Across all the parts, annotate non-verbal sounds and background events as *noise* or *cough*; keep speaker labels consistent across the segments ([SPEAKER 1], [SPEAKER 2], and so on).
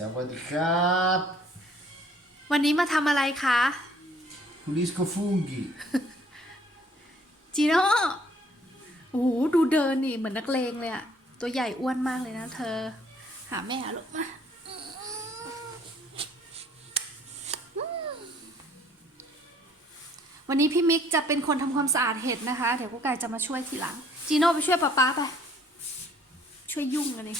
[SPEAKER 1] สวัสดีครับ
[SPEAKER 2] วันนี้มาทำอะไรคะ
[SPEAKER 1] pulisco funghi
[SPEAKER 2] จีโน่โอ้โหดูเดินนี่เหมือนนักเลงเลยอะตัวใหญ่อ้วนมากเลยนะเธอ หาแม่ลูกมาวันนี้พี่มิกจะเป็นคนทำความสะอาดเห็ดนะคะ เดี๋ยวกุ๊กไก่จะมาช่วยทีหลัง จีโน่ไปช่วยป๊าป๊าไป ช่วยยุ่งกันเลย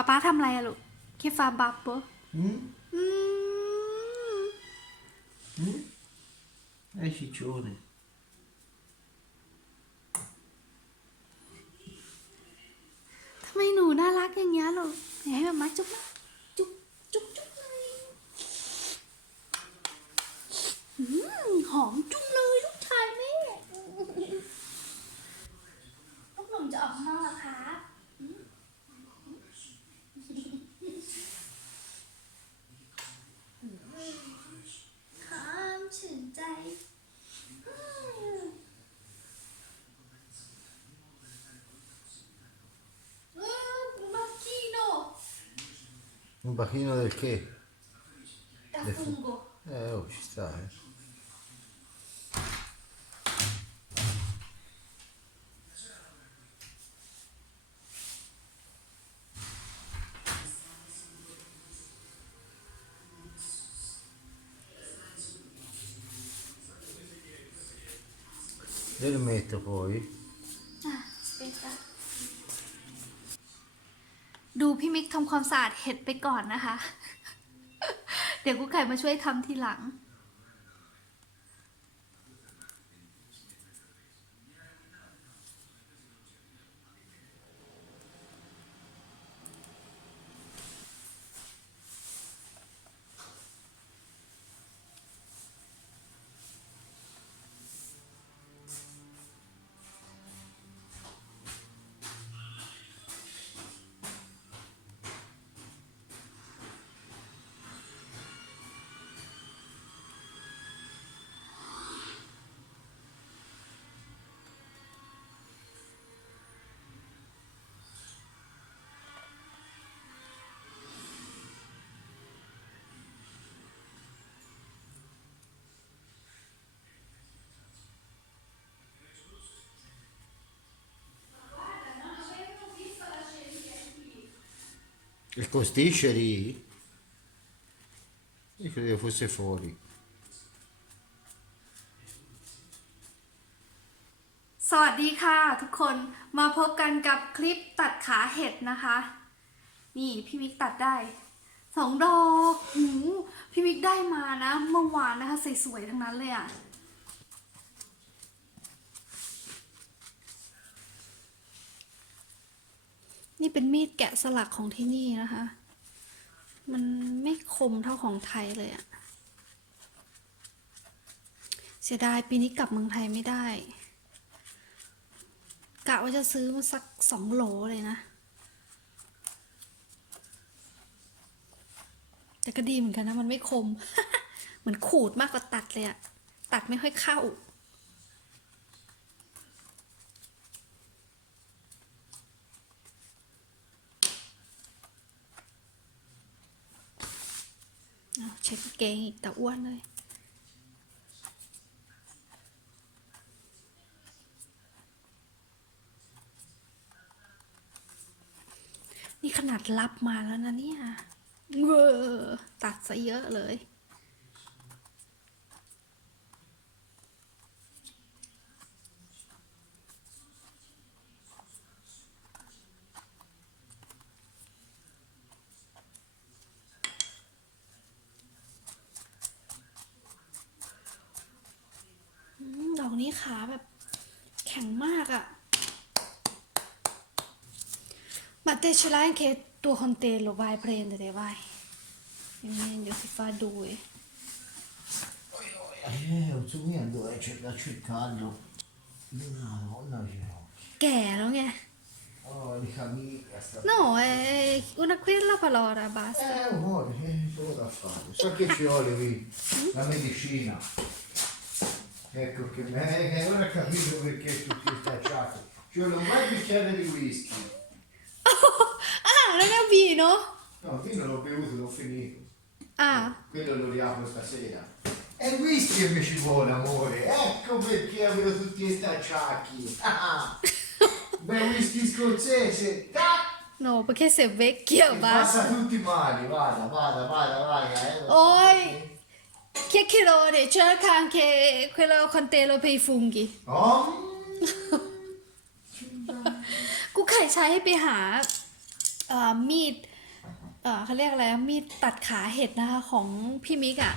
[SPEAKER 2] ป๊าป๊าทำอะไรอะลูกเคฟาบับปะ
[SPEAKER 1] Mm?
[SPEAKER 2] อืม
[SPEAKER 1] Mm? Eh, ciccione.
[SPEAKER 2] ทำไมหนูน่ารักอย่างเงี้ยลูกไหนให้แบบมาจุ๊บนะจุ๊บจุ๊บจุ๊บเลยอืมหอมจุ๊บเลยลูกชายแม่ลูกหนุ่มจะออกมาเหรอคะอื dai. Ah, un bacchino!
[SPEAKER 1] Un bacchino del che?
[SPEAKER 2] Da fungo.
[SPEAKER 1] Eh, oh, ci sta, eh. Io li metto poi.
[SPEAKER 2] อะเบต้าดูพี่มิกทำความสะอาดเห็ดไปก่อนนะคะ เดี๋ยวกุ๊กไก่มาช่วยทำทีหลัง
[SPEAKER 1] Il costicce lì? Io credevo fosse fuori.
[SPEAKER 2] สวัสดีค่ะทุกคนมาพบกันกับคลิปตัดขาเห็ดนะคะ นี่พี่มิกตัดได้สองดอกหูพี่มิกได้มานะเมื่อวานนะคะสวยๆทั้งนั้นเลยอะ่ะ นี่เป็นมีดแกะสลักของที่นี่นะคะ มันไม่คมเท่าของไทยเลยอะเสียดายปีนี้กลับเมืองไทยไม่ได้ กะว่าจะซื้อมาสักสองโหลเลยนะ แต่ก็ดีเหมือนกันนะ มันไม่คม เหมือนขูดมากกว่าตัดเลยอะตัดไม่ค่อยเข้าเอา เช็ดเกงอีกแต่อ้วนเลย นี่ขนาดรับมาแล้วนะเนี่ยเวอตัดซะเยอะเลย อืมดอกนี้ขาแบบแข็งมากอะ Ma te ce l'hai anche tuo coltello, vai a prendere, vai. È meglio si fa due.
[SPEAKER 1] Eh, non so niente dove c'è da cercarlo. No, no, ce l'ho.
[SPEAKER 2] แก่แล้วไง
[SPEAKER 1] Oh, di famiglia sta.
[SPEAKER 2] No, è una quella palora, basta.
[SPEAKER 1] Eh, un po', eh, solo da fare. So che ci vuole qui, la medicina. Ecco che me, eh, ora ho capito perché tutti stacciati. Ci vuole un bel bicchiere di whisky.
[SPEAKER 2] Ah, non è vino! เนาะ
[SPEAKER 1] No, io non l'ho bevuto, l'ho finito.
[SPEAKER 2] อ่า
[SPEAKER 1] Quello lo riapro stasera. E whisky che mi ci vuole, amore. Ecco perché avevo tutti questi acciacchi. Ah, Beh, whisky scozzese. Tac!
[SPEAKER 2] โนประแค่เสียเวกเกี่ยว
[SPEAKER 1] E
[SPEAKER 2] บ้า
[SPEAKER 1] passa tutti male. Vada, vada, vada, vada. Eh.
[SPEAKER 2] Oi. che calore cerca anche quello con te lo per i funghi
[SPEAKER 1] Oh.
[SPEAKER 2] กูไข่ใช้ให้ไปหาเอ่อ มีดเอ่อเขาเรียกอะไรนะมีดตัดขาเห็ดนะคะของพี่มิกอะ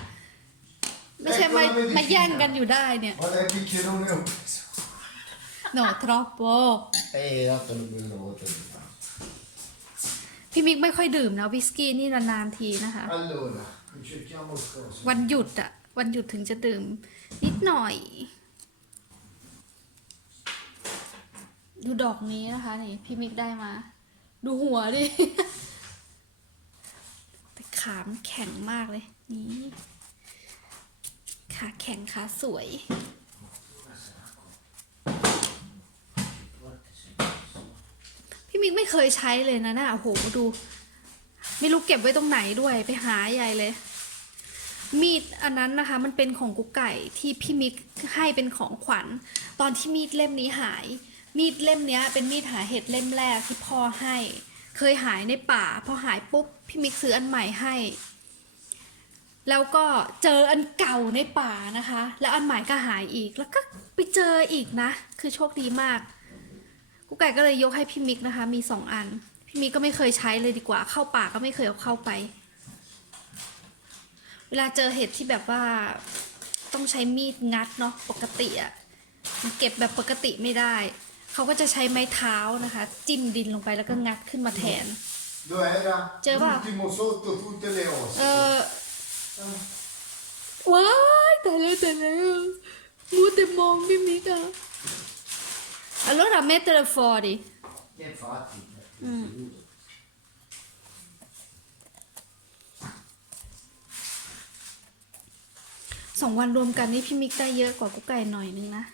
[SPEAKER 2] ไม่ใช่มา
[SPEAKER 1] เอ้ยคนละ
[SPEAKER 2] มา
[SPEAKER 1] medicina
[SPEAKER 2] แย่งกันอยู่ได้เนี่ย
[SPEAKER 1] Guarda che bicchierone ho preso.
[SPEAKER 2] no troppo
[SPEAKER 1] Eh, tanto non me lo voto.
[SPEAKER 2] พี่มิกไม่ค่อยดื่มนะวิสกี้นี่นานๆทีนะคะ
[SPEAKER 1] Allora, cerchiamo il coso.
[SPEAKER 2] วันหยุดอะวันหยุดถึงจะดื่ม นิดหน่อย ดูดอกนี้นะคะ นี่พี่มิกได้มา ดูหัวดิ แต่ขามแข็งมากเลย นี่ขาแข็งขาสวย พี่มิกไม่เคยใช้เลยนะน่ะโอ้โหดู ไม่รู้เก็บไว้ตรงไหนด้วยไปหาใหญ่เลย มีดอันนั้นนะคะ มันเป็นของกุ๊กไก่ที่พี่มิกให้เป็นของขวัญ ตอนที่มีดเล่มนี้หาย มีดเล่มเนี้ยเป็นมีดหาเห็ดเล่มแรกที่พ่อให้ เคยหายในป่า พอหายปุ๊บพี่มิกซื้ออันใหม่ให้ แล้วก็เจออันเก่าในป่านะคะ แล้วอันใหม่ก็หายอีกแล้วก็ไปเจออีกนะ คือโชคดีมากกุ๊กไก่ก็เลยยกให้พี่มิกนะคะ มีสองอัน พี่มิกก็ไม่เคยใช้เลยดีกว่า เข้าป่าก็ไม่เคยเอาเข้าไป เวลาเจอเห็ดที่แบบว่าต้องใช้มีดงัดเนาะปกติอะมันเก็บแบบปกติไม่ได้ เขาก็จะใช้ไม้เท้านะคะ จิ้มดินลงไปแล้วก็งัดขึ้นมาแทน
[SPEAKER 1] Dove era?
[SPEAKER 2] C'è va.
[SPEAKER 1] L'ultimo sotto tutte le
[SPEAKER 2] เอ
[SPEAKER 1] ossa.
[SPEAKER 2] อ ว้ายแต่แล้วแต่แล้วมูแต่มองพี่มิกอะ allora mettere fuori
[SPEAKER 1] E infatti.
[SPEAKER 2] Mm.
[SPEAKER 1] sicuro.
[SPEAKER 2] สองวันรวมกันนี่พี่มิกได้เยอะกว่ากุ๊กไก่หน่อยนึงนะ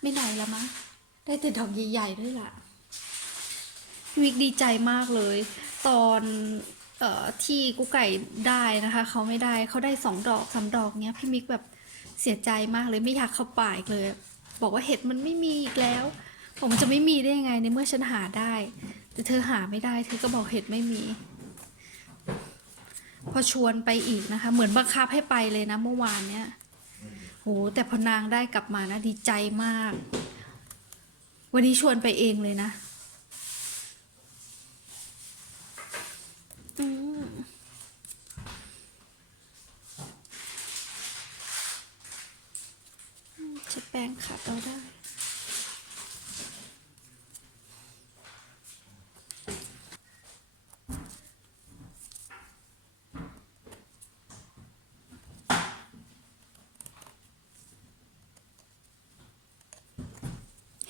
[SPEAKER 2] ไม่หน่อยละมั้งได้แต่ดอกใหญ่ๆด้วยล่ะพี่มิกดีใจมากเลย ตอนเอ่อที่กุ๊กไก่ได้นะคะเขาไม่ได้เขาได้สองดอกสามดอกเนี้ยพี่มิกแบบเสียใจมากเลยไม่อยากเข้าป่าอีกเลย บอกว่าเห็ดมันไม่มีอีกแล้วผมจะไม่มีได้ยังไงในเมื่อฉันหาได้ แต่เธอหาไม่ได้ เธอก็บอกเห็ดไม่มี พอชวนไปอีกนะคะ เหมือนบังคับให้ไปเลยนะเมื่อวานเนี้ย แต่พอนางได้กลับมานะดีใจมาก วันนี้ชวนไปเองเลยนะจะแปลงขัดเราได้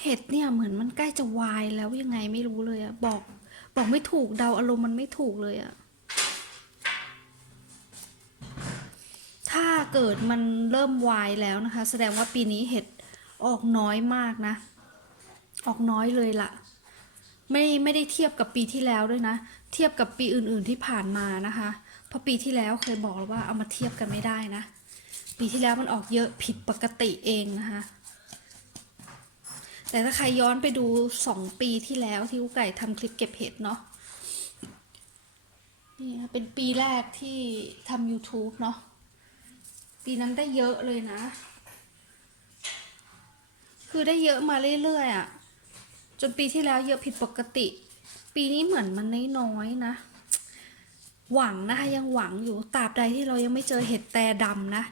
[SPEAKER 2] เห็ดเนี่ยเหมือนมันใกล้จะวายแล้วยังไงไม่รู้เลยอะบอก บอกไม่ถูกเดาอารมณ์มันไม่ถูกเลยอะถ้าเกิดมันเริ่มวายแล้วนะคะ แสดงว่าปีนี้เห็ดออกน้อยมากนะ ออกน้อยเลยล่ะ ไม่ไม่ได้เทียบกับปีที่แล้วด้วยนะ เทียบกับปีอื่นๆที่ผ่านมานะคะ เพราะปีที่แล้วเคยบอกแล้วว่าเอามาเทียบกันไม่ได้นะ ปีที่แล้วมันออกเยอะผิดปกติเองนะคะ แต่ถ้าใครย้อนไปดูสองปีที่แล้วที่กุ๊กไก่ทำคลิปเก็บเห็ดเนาะนี่เป็นปีแรกที่ทำ YouTube เนาะปีนั้นได้เยอะเลยนะ คือได้เยอะมาเรื่อยๆอะ่ะ จนปีที่แล้วเยอะผิดปกติ ปีนี้เหมือนมันน้อยๆนะ หวังนะคะยังหวังอยู่ตราบใดที่เรายังไม่เจอเห็ดแต่ดำนะ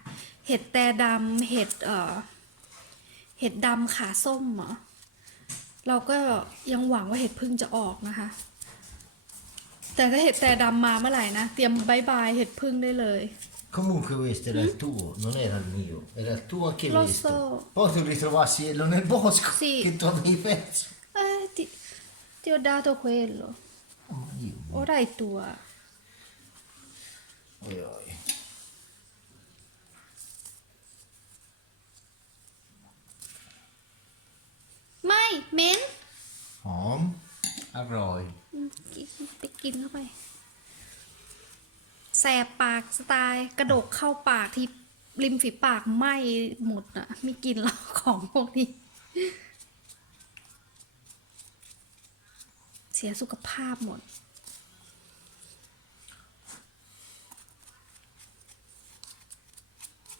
[SPEAKER 2] เห็ดแต่ดำเห็ดเอ่อเห็ดดำขาส้มเหรอ เราก็ยังหวังว่าเห็ดพึ่งจะออกนะคะ แต่ถ้าเห็ดแต่ดำมาเมื่อไหร่นะ เตรียมบายบายเห็ดพึ่งได้เลย
[SPEAKER 1] Comunque questo era il tuo, non era il mio, era il tuo anche
[SPEAKER 2] Lo
[SPEAKER 1] questo.
[SPEAKER 2] so.
[SPEAKER 1] Poi tu ritrovassi quello nel bosco
[SPEAKER 2] Sì.
[SPEAKER 1] che tu avevi perso.
[SPEAKER 2] เอ้ย ti, ti ho dato quello
[SPEAKER 1] Oh, io.
[SPEAKER 2] ora è tua
[SPEAKER 1] Oi, oi.
[SPEAKER 2] ไม่เม้น
[SPEAKER 1] Hom. Arroi.
[SPEAKER 2] กินไปกินเข้าไป แสบปากสไตล์กระดกเข้าปากที่ริมฝีปากไหม้หมดอะไม่กินแล้วของพวกนี้ เสียสุขภาพหมด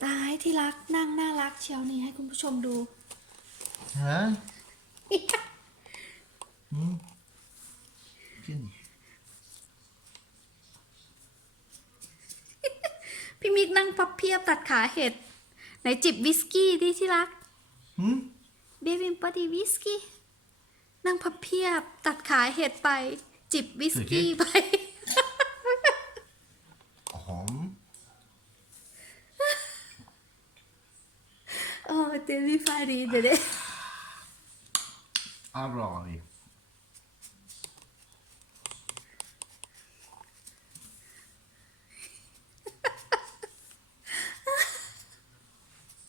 [SPEAKER 2] ตายที่รักนั่งน่ารักเชียวนี่ให้คุณผู้ชมดู
[SPEAKER 1] Eh? Mm. Che dici?
[SPEAKER 2] พี่มิกนั่งพับเพียบตัดขาเห็ดไหนจิบวิสกี้ดิที่รัก
[SPEAKER 1] Mm?
[SPEAKER 2] เบบินปอดีวิสกี้นั่งพับเพียบตัดขาเห็ดไป จิบวิสกี้ไป
[SPEAKER 1] Om.
[SPEAKER 2] โอ้เตวิฟารีเดเด
[SPEAKER 1] Arrori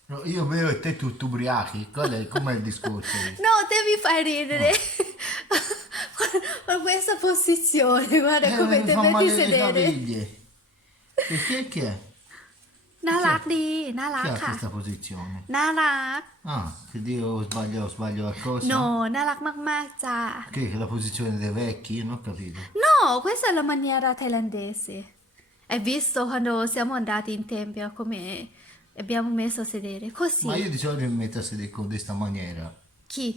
[SPEAKER 1] No, io vedo e te tutti ubriachi, qual è, com'è il discorso? *laughs*
[SPEAKER 2] No, te mi fai ridere. Oh. *laughs* con questa posizione, guarda
[SPEAKER 1] Eh,
[SPEAKER 2] come te
[SPEAKER 1] fa
[SPEAKER 2] vedi
[SPEAKER 1] male le
[SPEAKER 2] sedere.
[SPEAKER 1] che è?
[SPEAKER 2] น่ารักดี น่ารัก
[SPEAKER 1] Che ha
[SPEAKER 2] ค่ะ
[SPEAKER 1] questa posizione?
[SPEAKER 2] น่ารัก
[SPEAKER 1] Ah, che io sbaglio, sbaglio qualcosa?
[SPEAKER 2] โน น่ารักมาก ๆ จ้า
[SPEAKER 1] Che è la posizione dei vecchi? Non ho capito.
[SPEAKER 2] No, questa è la maniera thailandese. Hai visto quando siamo andati in tempio come abbiamo messo a sedere? Così.
[SPEAKER 1] Ma io di solito mi metto a sedere con questa maniera.
[SPEAKER 2] Chi?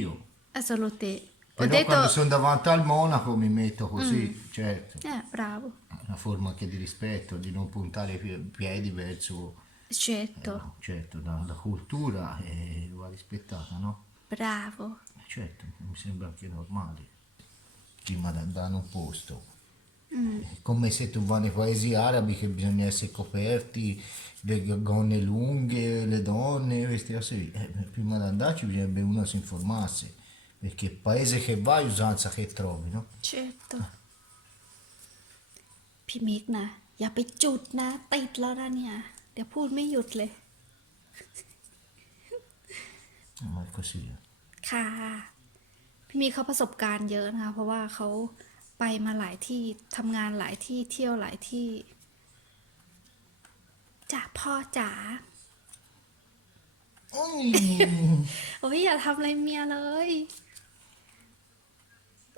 [SPEAKER 1] Io.
[SPEAKER 2] È solo te.
[SPEAKER 1] Però
[SPEAKER 2] detto...
[SPEAKER 1] quando sono davanti al monaco mi metto così, certo.
[SPEAKER 2] Eh, bravo.
[SPEAKER 1] Una forma anche di rispetto, di non puntare i pie- piedi verso,
[SPEAKER 2] Certo,
[SPEAKER 1] certo, la, la cultura e va rispettata, no?
[SPEAKER 2] bravo.
[SPEAKER 1] Certo, mi sembra anche normale. Prima da in un posto. È Come se tu vai nei paesi arabi che bisogna essere coperti, le gonne lunghe, le donne, queste cose lì. Eh, prima di andarci bisognerebbe uno si informasse, perché paese che vai usanza che trovi, no?
[SPEAKER 2] Certo. พี่มิกนะ อย่าไปจุดนะ ติดแล้วนะเนี่ย เดี๋ยวพูดไม่หยุดเลย
[SPEAKER 1] Eh, Ma è così. eh.
[SPEAKER 2] ค่ะ พี่มีเขาประสบการณ์เยอะนะคะ เพราะว่าเขาไปมาหลายที่ทำงานหลายที่เที่ยวหลายที่จ๋าพ่อจ๋า
[SPEAKER 1] Mm.
[SPEAKER 2] โอ้ยอย่าทำอะไรเมียเลย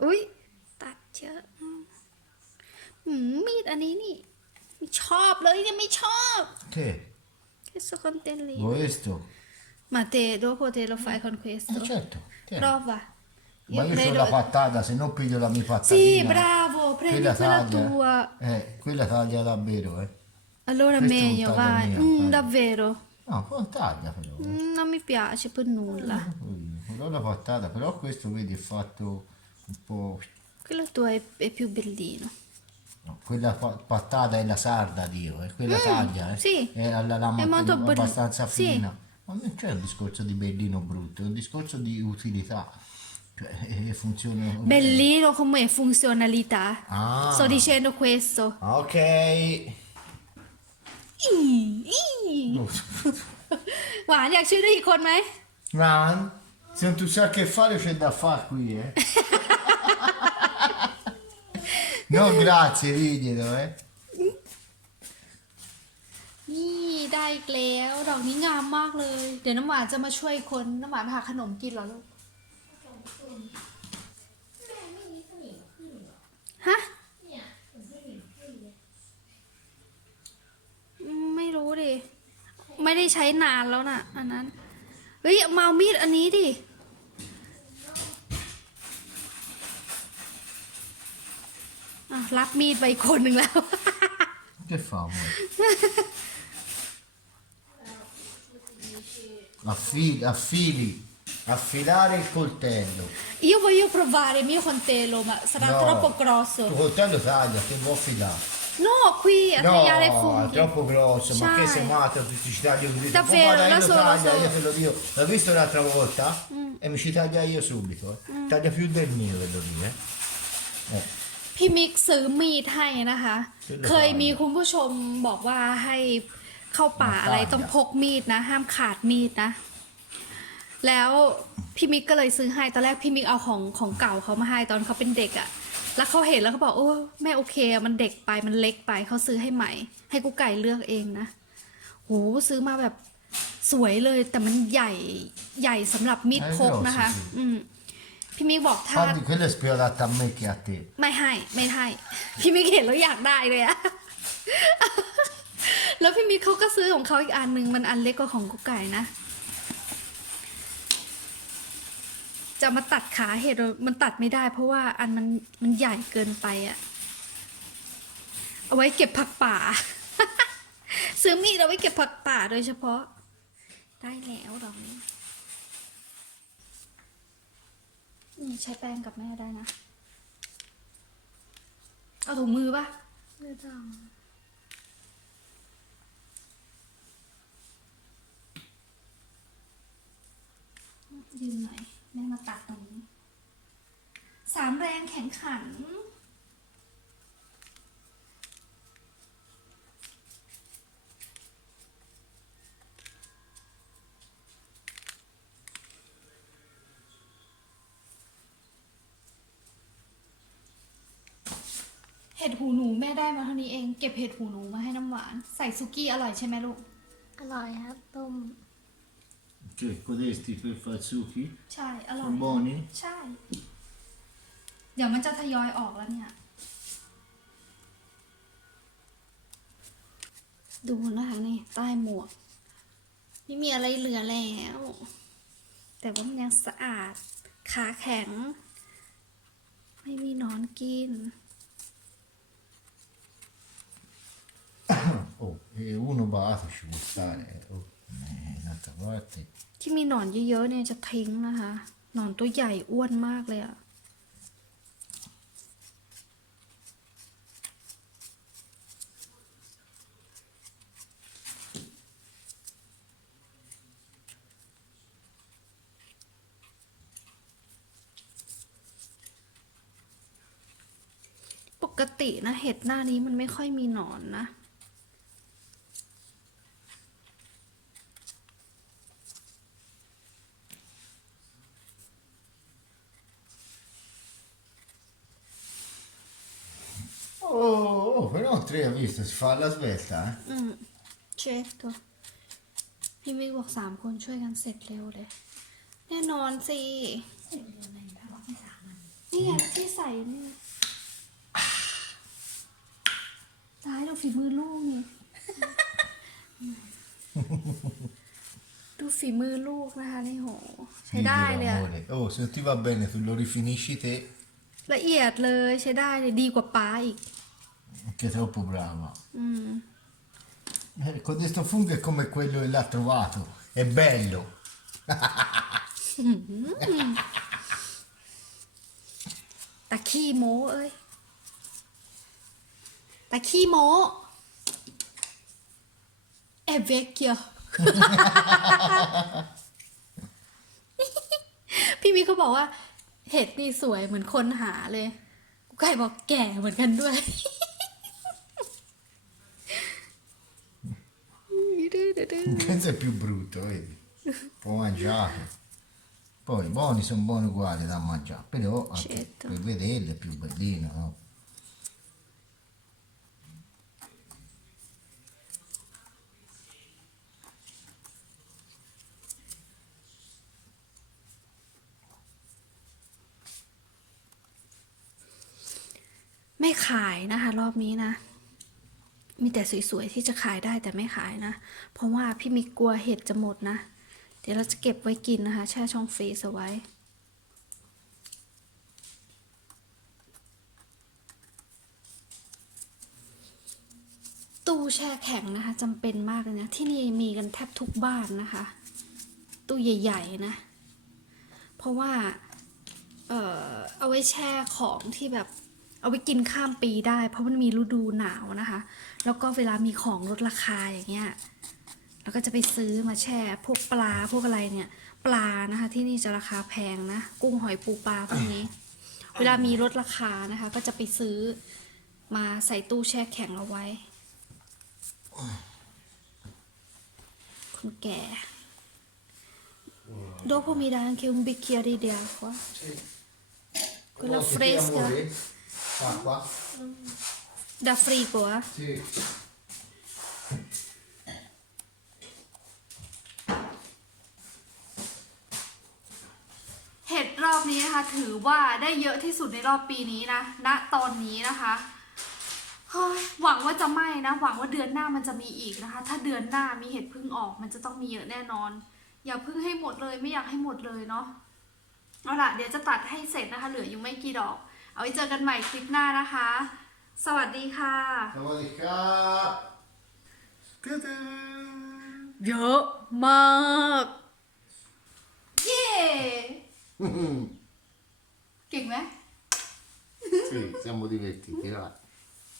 [SPEAKER 2] อุ้ยตัดเยอะอืมหืมมีดอันนี้นี่ ไม่ชอบเลยเนี่ยไม่ชอบ
[SPEAKER 1] Che?
[SPEAKER 2] questo contentino
[SPEAKER 1] Questo?
[SPEAKER 2] ma te dopo te lo fai con questo
[SPEAKER 1] Eh certo. tieni.
[SPEAKER 2] prova
[SPEAKER 1] Ma io ho la patata, se no piglio la mia patatina.
[SPEAKER 2] Sì, bravo, prendi quella
[SPEAKER 1] taglia-
[SPEAKER 2] tua.
[SPEAKER 1] Eh, quella taglia davvero, eh.
[SPEAKER 2] Allora
[SPEAKER 1] Questo è un
[SPEAKER 2] meglio,
[SPEAKER 1] taglio
[SPEAKER 2] vai.
[SPEAKER 1] mio,
[SPEAKER 2] Mm,
[SPEAKER 1] vai.
[SPEAKER 2] davvero.
[SPEAKER 1] No, poi taglia però. eh.
[SPEAKER 2] Mm, non mi piace per nulla.
[SPEAKER 1] Però la patata, però questo vedi è fatto un.
[SPEAKER 2] Quello tuo è, è più bellino.
[SPEAKER 1] No, quella patata è la sarda, Dio, è quella mm, taglia, eh?
[SPEAKER 2] sì.
[SPEAKER 1] è alla lama
[SPEAKER 2] è molto
[SPEAKER 1] abbastanza
[SPEAKER 2] br-
[SPEAKER 1] fina. Sì. Ma non c'è un discorso di bellino brutto, è un discorso di utilità. Cioè, e funziona...
[SPEAKER 2] Bellino come funzionalità.
[SPEAKER 1] Ah.
[SPEAKER 2] Sto dicendo questo. Ah, ok. I, i. No. Guarda, ci dicono, eh?
[SPEAKER 1] Man, se non tu sai che fare c'è da fare qui, eh. *laughs* no, grazie, ridielo, eh.
[SPEAKER 2] นี่ได้อีกแล้วดอกนี้งามมากเลย เดี๋ยวน้ำหวานจะมาช่วยคนน้ำหวานหาขนมกินเหรอลูกฮะไม่รู้ดิ ไม่ได้ใช้นานแล้วน่ะ อันนั้น เฮ้ยมาเอามีดอันนี้ดิ อ่ะรับมีดไปอีกคนหนึ่งแล้ว
[SPEAKER 1] Che *laughs* fa, *laughs* amore? Affili, affili, affilare il coltello.
[SPEAKER 2] Io voglio provare il mio coltello, ma sarà
[SPEAKER 1] No.
[SPEAKER 2] troppo
[SPEAKER 1] Il
[SPEAKER 2] grosso.
[SPEAKER 1] coltello taglia, che vuoi affilare?
[SPEAKER 2] No, qui a
[SPEAKER 1] No,
[SPEAKER 2] tagliare i
[SPEAKER 1] è
[SPEAKER 2] funghi.
[SPEAKER 1] troppo grosso, ma che
[SPEAKER 2] Sai.
[SPEAKER 1] sei matto, tu ci tagli un dito.
[SPEAKER 2] Davvero,
[SPEAKER 1] Guarda, io
[SPEAKER 2] lo
[SPEAKER 1] lo
[SPEAKER 2] so, lo
[SPEAKER 1] taglia,
[SPEAKER 2] so.
[SPEAKER 1] io te lo dico. L'ho visto l'altra volta? E mi ci taglia io subito. eh. Taglia più del mio, quello lì, eh. Eh.
[SPEAKER 2] พี่มิกซื้อมีดให้นะคะ
[SPEAKER 1] ซื้อเลย
[SPEAKER 2] เคยมีคุณผู้ชมบอกว่าให้เข้าป่าอะไรต้องพกมีดนะ ห้ามขาดมีดนะ แล้วพี่มิกก็เลยซื้อให้ตอนแรกพี่มิกเอาของของเก่าเขามาให้ตอนเขาเป็นเด็กอะแล้วเขาเห็นแล้วเขาบอกโอ้แม่โอเคอะมันเด็กไปมันเล็กไปเขาซื้อให้ใหม่ ให้กูไก่เลือกเองนะโหซื้อมาแบบสวยเลยแต่มันใหญ่ใหญ่สำหรับมีดพกนะคะ
[SPEAKER 1] ใช่
[SPEAKER 2] อืม พี่มิกบอกถ้า
[SPEAKER 1] Infatti quello è più adatto a me che a te.
[SPEAKER 2] ไม่ให้ไม่ให้ พี่มิกเห็นแล้วอยากได้เลยอะ แล้วพี่มิกเขาก็ซื้อของเขาอีกอันหนึ่งมันอันเล็กกว่าของกุ๊กไก่นะ จะมาตัดขาเห็ดมันตัดไม่ได้ เพราะว่าอันมันมันใหญ่เกินไปอะเอาไว้เก็บผักป่า ซื้อมีดเอาไว้เก็บผักป่าโดยเฉพาะ ได้แล้วดอกนี้ นี่ใช้แป้งกับแม่ได้นะ เอาถุงมือปะไม่ต้องยืนหน่อยแม่มาตัดตรงนี้ สามแรงแข็งขัน ดหูหนูแม่ได้มาเท่านี้เอง เก็บเห็ดหูหนูมาให้น้ำหวาน ใส่ซุกี้อร่อยใช่ไหมลูก
[SPEAKER 3] อร่อยครับต้ม
[SPEAKER 1] Che codesti per fare succhi?
[SPEAKER 2] ใช่ อร่อย
[SPEAKER 1] Sono buoni?
[SPEAKER 2] ใช่ เดี๋ยวมันจะทยอยออกแล้วเนี่ย ดูนะคะนี่ใต้หมวก ไม่มีอะไรเหลือแล้ว แต่ว่ามันยังสะอาด ขาแข็ง ไม่มีหนอนกิน
[SPEAKER 1] Oh, e uno bacio ci può stare. Oh, eh, d'altra parte.
[SPEAKER 2] ที่มีหนอนเยอะๆเนี่ยจะทิ้งนะคะ หนอนตัวใหญ่อ้วนมากเลยอะปกตินะเห็ดหน้านี้มันไม่ค่อยมีหนอนนะ
[SPEAKER 1] Oh, oh, però tre ha visto, si fa alla svelta, eh?
[SPEAKER 2] อืมเช็คตัวพี่มิกบอกสามคนช่วยกันเสร็จเร็วเลย แน่นอนสินี่ไงที่ใส่นี่ตายดูฝีมือลูกนี่ ดูฝีมือลูกนะคะนี่โห ใช้ได้
[SPEAKER 1] Digli,
[SPEAKER 2] เลยอะ
[SPEAKER 1] amore. Oh, se non ti va bene, tu lo rifinisci te,
[SPEAKER 2] ละเอียดเลยใช้ได้เลยดีกว่าป้าอีก
[SPEAKER 1] che è troppo brava.
[SPEAKER 2] อืม
[SPEAKER 1] Eh, Questo fungo è come quello che l'ha trovato, è bello.
[SPEAKER 2] ตะขี้โม้เอ้ยตะขี้โม้เอเวกเกียวพี่มิกเขาบอกว่า เห็ดนี่สวยเหมือนคนหาเลยกูไก่บอกแก่เหมือนกันด้วย
[SPEAKER 1] Questo è più brutto, vedi? Può mangiare. Poi i buoni sono buoni uguali da mangiare, però anche
[SPEAKER 2] Certo.
[SPEAKER 1] per vederli è più bellino, no?
[SPEAKER 2] ไม่ขายนะคะ รอบนี้นะ มีแต่สวยๆที่จะขายได้แต่ไม่ขายนะ เพราะว่าพี่มิกกลัวเห็ดจะหมดนะ เดี๋ยวเราจะเก็บไว้กินนะคะ แช่ช่องฟรีซเอาไว้ ตู้แช่แข็งนะคะจำเป็นมากเลยนะ ที่นี่มีกันแทบทุกบ้านนะคะ ตู้ใหญ่ๆนะ เพราะว่า เอ่อเอาไว้แช่ของที่แบบ เอาไว้กินข้ามปีได้ เพราะมันมีฤดูหนาวนะคะ แล้วก็เวลามีของลดราคาอย่างเงี้ยเราก็จะไปซื้อมาแช่พวกปลาพวกอะไรเนี่ย ปลานะคะ ที่นี่จะราคาแพงนะ กุ้งหอยปูปลาพวกนี้ เวลามีลดราคานะคะ ก็จะไปซื้อมาใส่ตู้แช่แข็งเอาไว้คนแก่ Dopo mi dai anche un bicchiere di acqua.
[SPEAKER 1] Sì.
[SPEAKER 2] Quella
[SPEAKER 1] Oh, che
[SPEAKER 2] fresca.
[SPEAKER 1] Tiriamo lì. Acqua?
[SPEAKER 2] Da frigo, eh?
[SPEAKER 1] Sì.
[SPEAKER 2] เห็ดรอบนี้นะคะ ถือว่าได้เยอะที่สุดในรอบปีนี้นะณตอนนี้นะคะเฮ้ยหวังว่าจะไม่นะ หวังว่าเดือนหน้ามันจะมีอีกนะคะ ถ้าเดือนหน้ามีเห็ดพึ่งออก มันจะต้องมีเยอะแน่นอน อย่าพึ่งให้หมดเลยไม่อยากให้หมดเลยเนาะเอาล่ะเดี๋ยวจะตัดให้เสร็จนะคะ เหลืออยู่ไม่กี่ดอก เอาไว้เจอกันใหม่คลิปหน้านะคะ สวัสดีค่ะ
[SPEAKER 1] สวัสดีครับตึ๊ด
[SPEAKER 2] เยอะมาก เย้เก่งไหม
[SPEAKER 1] Sì, siamo divertiti, va.